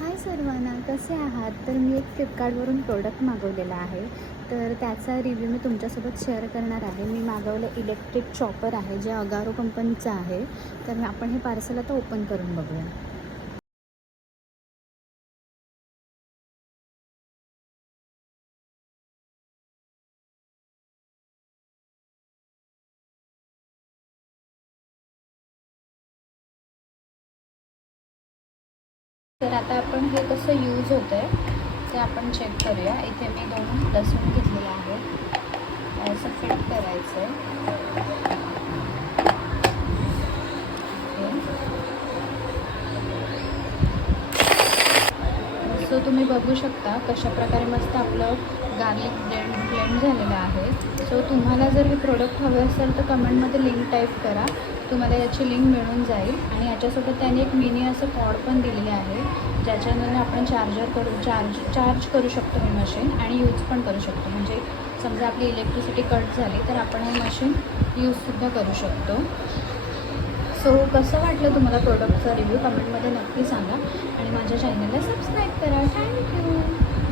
हाय सर्वांना, कसे आहात? तर मी एक फ्लिपकार्टवरून प्रोडक्ट मागवलेला आहे. तर त्याचा रिव्ह्यू मी तुमच्यासोबत शेअर करणार आहे. मी मागवलं इलेक्ट्रिक चॉपर आहे, जे अगारो कंपनीचं आहे. तर आपण हे पार्सल आता ओपन करून बघूया. तर आता आपण हे कसं यूज होतं आहे ते आपण चेक करूया. इथे मी 2 लसूण घेतलेले आहे. असं फिट करायचं आहे. सो तुम्ही बघू शकता कशा प्रकारे मस्त आपलं गार्लिक ब्लेंड झालेलं आहे. सो तुम्हाला जर हे प्रोडक्ट हवे असेल तर कमेंटमध्ये लिंक टाईप करा, तुम्हाला याची लिंक मिळून जाईल. आणि याच्यासोबत त्याने एक मिनी असं कॉर्ड पण दिलेले आहे, ज्याच्यामध्ये आपण चार्ज करू शकतो हे मशीन आणि यूज पण करू शकतो. म्हणजे समजा आपली इलेक्ट्रिसिटी कट झाली तर आपण हे मशीन यूजसुद्धा करू शकतो. सो कसं वाटलं तुम्हाला प्रोडक्टचा रिव्ह्यू कमेंटमध्ये नक्की सांगा आणि माझ्या चॅनलला सबस्क्राईब करा. थँक्यू.